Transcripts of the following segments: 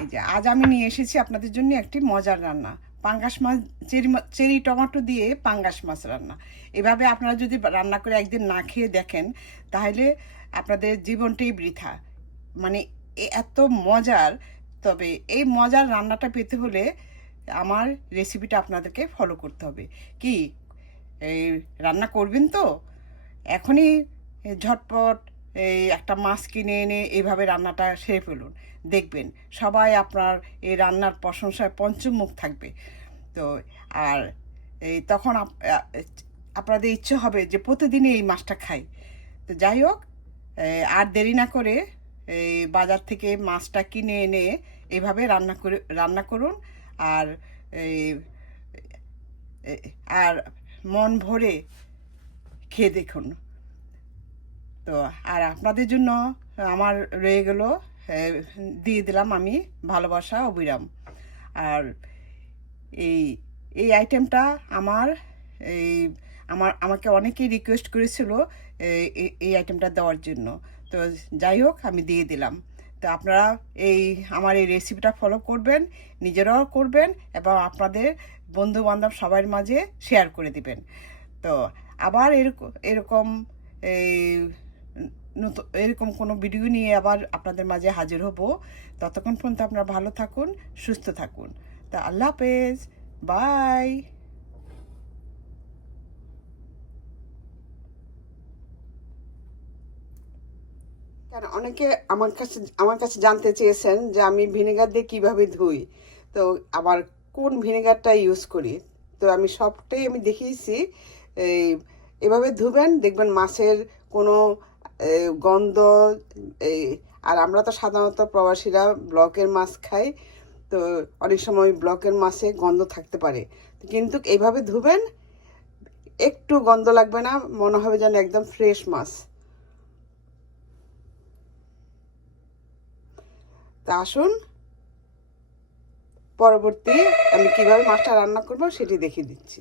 এই যে আজ আমি নিয়ে এসেছি আপনাদের জন্য একটি মজার রান্না, পাঙ্গাস মাছ, চেরি টমেটো দিয়ে পাঙ্গাস মাছ রান্না। এভাবে আপনারা যদি রান্না করে একদিন না খেয়ে দেখেন তাহলে আপনাদের জীবনটাই বৃথা। মানে এত মজার। তবে এই মজার রান্নাটা পেতে হলে আমার রেসিপিটা আপনাদেরকে ফলো করতে হবে। কি এই রান্না করবেন তো এখনই ঝটপট এই একটা মাছ কিনে এনে এইভাবে রান্নাটা সেরে ফেলুন। দেখবেন সবাই আপনার এই রান্নার প্রশংসায় পঞ্চমুখ থাকবে। তো আর এই তখন আপনাদের ইচ্ছে হবে যে প্রতিদিনই এই মাছটা খাই। তো যাই হোক, আর দেরি না করে এই বাজার থেকে মাছটা কিনে এনে এইভাবে রান্না করুন। আর এই আর মন ভরে খেয়ে দেখুন। তো আর আপনাদের জন্য আমার রয়ে গেল, দিয়ে দিলাম আমি ভালোবাসা অবিরাম। আর এই এই আইটেমটা এই আমাকে অনেকেই রিকোয়েস্ট করেছিল এই আইটেমটা দেওয়ার জন্য। তো যাই হোক, আমি দিয়ে দিলাম। তো আপনারা আমার এই রেসিপিটা ফলো করবেন, নিজেরাও করবেন এবং আপনাদের বন্ধু বান্ধব সবার মাঝে শেয়ার করে দিবেন। তো আবার এরকম এই এরকম কোনো ভিডিও নিয়ে আবার আপনাদের মাঝে হাজির হব। ততক্ষণ পর্যন্ত আপনারা ভালো থাকুন, সুস্থ থাকুন। তা আল্লাহ হাফেজ, বাই। কেন অনেকে আমার কাছে জানতে চেয়েছেন যে আমি ভিনেগার দিয়ে কিভাবে ধুই, তো আবার কোন ভিনেগারটা ইউজ করি। তো আমি সবটাই দেখিয়েছি। এই এভাবে ধুবেন, দেখবেন মাছের কোনো গন্ধ এই আর আমরা তো সাধারণত প্রবাসীরা ব্লকের মাছ খাই। তো অনেক সময় ব্লকের মাছে গন্ধ থাকতে পারে, কিন্তু এইভাবে ধুবেন একটু গন্ধ লাগবে না, মনে হবে যেন একদম ফ্রেশ মাছ। তা আসুন পরবর্তী আমি কিভাবে মাছটা রান্না করব সেটি দেখিয়ে দিচ্ছি।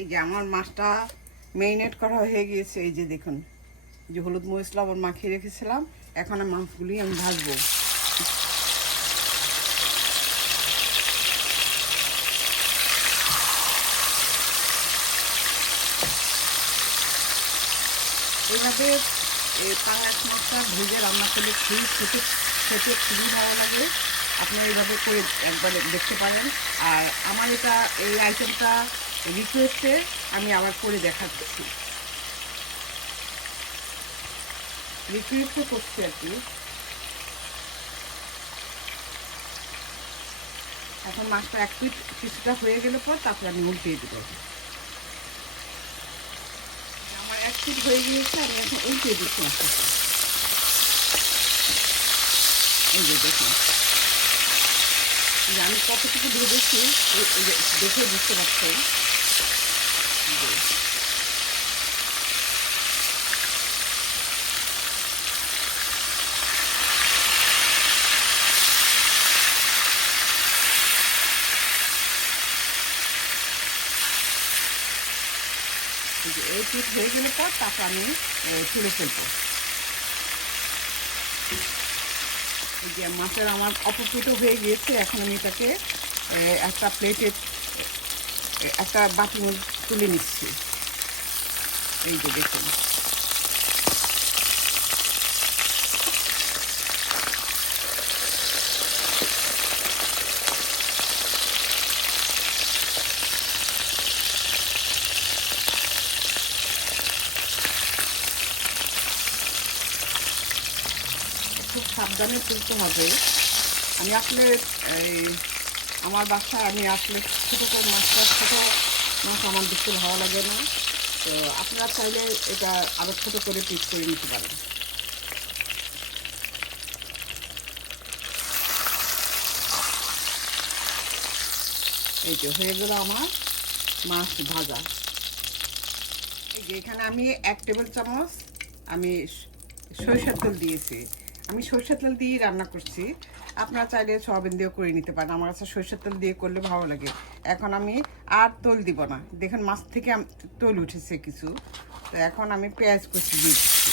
এই যে আমার মাছটা মেরিনেট করা হয়ে গিয়েছে। এই যে দেখুন, যে হলুদ মরিচ লবণ মাখিয়ে রেখেছিলাম। এখন মাছগুলি আমি ভাজবো। এইভাবে এই পাঙ্গাস মাছটা ভেজে রান্না করলে খেতে খুবই ভালো লাগে। আপনি এইভাবে করে একবার দেখতে পারেন। আর আমার এই আইটেমটা রিকোয়েস্টে আমি আবার করে দেখাচ্ছি, রিকোয়েস্টে করছি আর কি। এখন মাছটা এক পিট কিছুটা হয়ে গেলে পর তারপরে আমি উল্টিয়ে দেবো। আমার এক পিট হয়ে গিয়েছে, আমি এখন উল্টিয়ে দিচ্ছি মাছটাকে। এই যে দেখুন, আমি কতটুকু ভেজেছি দেখে বুঝতে পারছেন। এই পিঠ হয়ে গেলে পর তারপর আমি তুলে ফেলবো। এই যে মাছের আমার অপপিঠও হয়ে গিয়েছে। এখন আমি এটাকে একটা প্লেটে একটা বাটির মধ্যে তুলে নিচ্ছি। এই যে দেখুন, খুব সাবধানে তুলতে হবে। আমি আসলে আমার বাসায় আমি আসলে ছোটো করে ছোটো মাছ আমার দেখতে ভালো লাগে না। তো আপনারা চাইলে এটা আরও ছোটো করে পিস করে নিতে পারেন। এই যে হয়ে গেল আমার মাছ ভাজা। এই যে এখানে আমি 1 টেবিল চামচ আমি সরিষার তেল দিয়েছি। আমি সরিষার তেল দিয়েই রান্না করছি। আপনারা চাইলে সয়াবিন দিয়েও করে নিতে পারেন। আমার কাছে সরিষার তেল দিয়ে করলে ভালো লাগে। এখন আমি আর তেল দিব না। দেখেন মাছ থেকে তেল উঠেছে কিছু। তো এখন আমি পেঁয়াজ কুচি দিয়ে দিচ্ছি।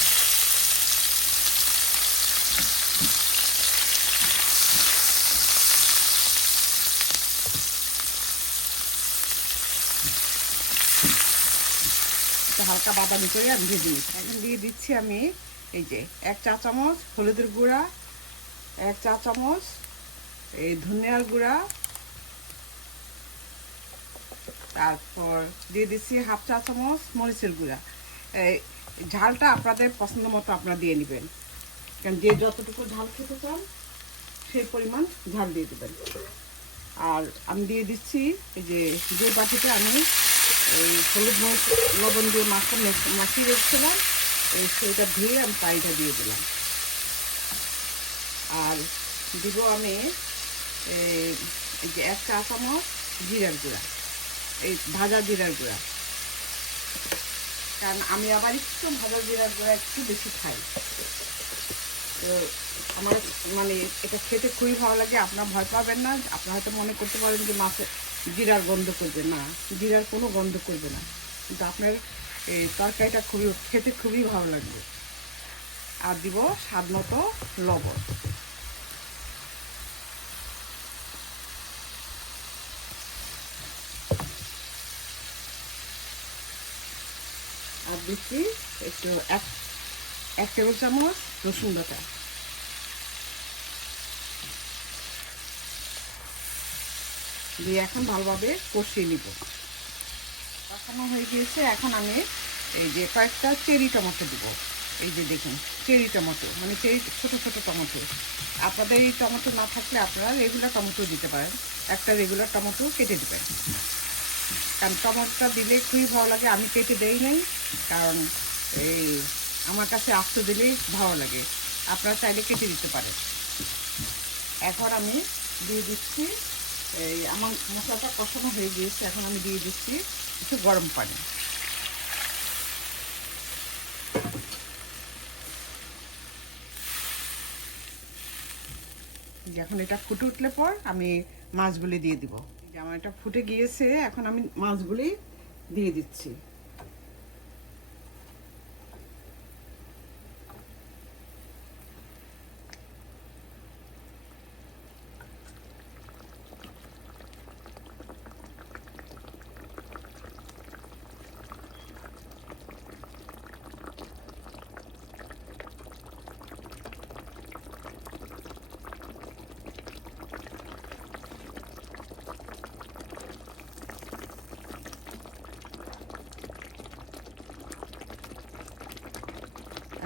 হালকা বাদামি করে আমি ভেজে নিচ্ছি। এখন দিয়ে দিচ্ছি আমি এই যে 1 চা চামচ হলুদের গুঁড়া, 1 চা চামচ এই ধনিয়ার গুঁড়া, তারপর দিয়ে দিচ্ছি 1/2 চা চামচ মরিচের গুঁড়া। এই ঝালটা আপনাদের পছন্দ মতো আপনারা দিয়ে নেবেন, কারণ যে যতটুকু ঝাল খেতে চান সেই পরিমাণ ঝাল দিয়ে দেবেন। আর আমি দিয়ে দিচ্ছি এই যে বাটিতে আমি এই হলুদ মরিচ লবণ দিয়ে মাখিয়ে রেখেছিলাম, সেইটা ধুয়ে আমি পানিটা দিয়ে দিলাম। আর দিব আমি এই যে 1 চা চামচ জিরার গুঁড়া, এই ভাজা জিরার গুঁড়া, কারণ আমি আবার একটু ভাজা জিরার গুঁড়া একটু বেশি খাই। তো আমার মানে এটা খেতে খুবই ভালো লাগে। আপনারা ভয় পাবেন না, আপনারা হয়তো মনে করতে পারেন যে মাছে জিরার গন্ধ করবে না, জিরার কোনো গন্ধ করবে না, কিন্তু আপনার এই তরকারিটা খেতে খুবই ভালো লাগবে। আর দিব স্বাদ মতো লবণ। আর দিচ্ছি একটু এক টেবিল চামচ রসুন বাটা। দিয়ে এখন ভালোভাবে কষিয়ে নিব। কষানো হয়ে গিয়েছে। এখন আমি এই যে কয়েকটা চেরি টমেটো দেবো। এই যে দেখুন চেরি টমেটো, মানে চেরি ছোটো ছোটো টমেটো। আপনাদের এই টমেটো না থাকলে আপনারা রেগুলার টমেটো দিতে পারেন, একটা রেগুলার টমেটো কেটে দেবেন, কারণ টমেটোটা দিলে খুবই ভালো লাগে। আমি কেটে দেই নাই, কারণ এই আমার কাছে আস্ত দিলেই ভালো লাগে, আপনারা চাইলে কেটে দিতে পারেন। এখন আমি দিয়ে দিচ্ছি এই আমার মশলাটা কষানো হয়ে গিয়েছে, এখন আমি দিয়ে দিচ্ছি একটু গরম পানি। এখন এটা ফুটে উঠলে পর আমি মাছগুলি দিয়ে দিব। আমার এটা ফুটে গিয়েছে, এখন আমি মাছগুলি দিয়ে দিচ্ছি।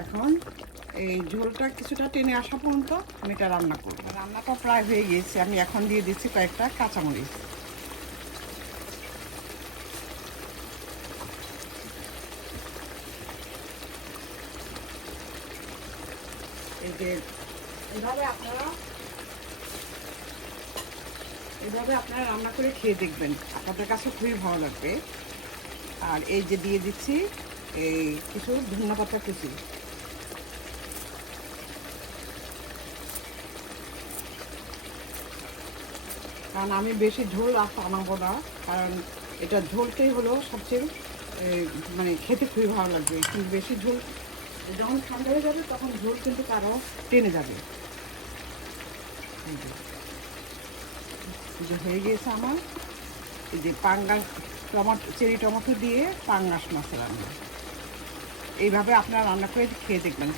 এখন এই ঝোলটা কিছুটা টেনে আসা পর্যন্ত আমি এটা রান্না করব। রান্নাটা প্রায় হয়ে গিয়েছে। আমি এখন দিয়ে দিচ্ছি কয়েকটা কাঁচামরিচ। এই যে এভাবে আপনারা রান্না করে খেয়ে দেখবেন, আপনাদের কাছে খুবই ভালো লাগবে। আর এই যে দিয়ে দিচ্ছি এই কিছু ধনেপাতা কুচি। কারণ আমি বেশি ঝোল আনাবো না, কারণ এটা ঝোলটাই হলো সবচেয়ে মানে খেতে খুবই ভালো লাগবে। কিন্তু বেশি ঝোল যখন ঠান্ডা হয়ে যাবে তখন ঝোল কিন্তু আরও টেনে যাবে। যে হয়ে গিয়েছে আমার এই যে পাঙ্গাস চেরি টমেটো দিয়ে পাঙ্গাস মাছ রান্না। এইভাবে আপনারা রান্না করে খেয়ে দেখবেন,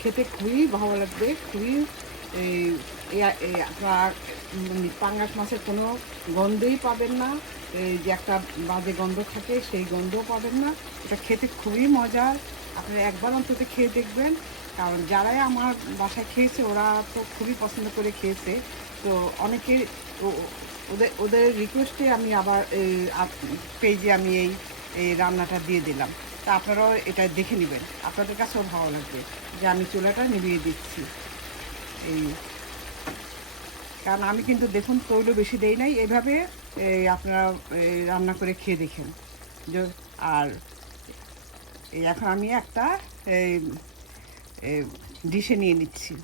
খেতে খুবই ভালো লাগবে। খুবই আপনার পাঙ্গাস মাছের কোনো গন্ধই পাবেন না, এই যে একটা বাজে গন্ধ থাকে সেই গন্ধও পাবেন না। এটা খেতে খুবই মজার, আপনারা একবার অন্তত খেয়ে দেখবেন। কারণ যারাই আমার বাসায় খেয়েছে ওরা তো খুবই পছন্দ করে খেয়েছে। তো অনেকের ওদের রিকোয়েস্টে আমি আবার পেজে আমি এই রান্নাটা দিয়ে দিলাম। তা আপনারাও এটা দেখে নেবেন, আপনাদের কাছেও ভালো লাগবে যে আমি চুলাটা নিভিয়ে দিচ্ছি। এই কারণ আমি কিন্তু দেখুন তৈল বেশি দেই নাই। এভাবে আপনারা রান্না করে খেয়ে দেখেন। আর এখন আমি একটা ডিশে নিয়ে নিচ্ছি।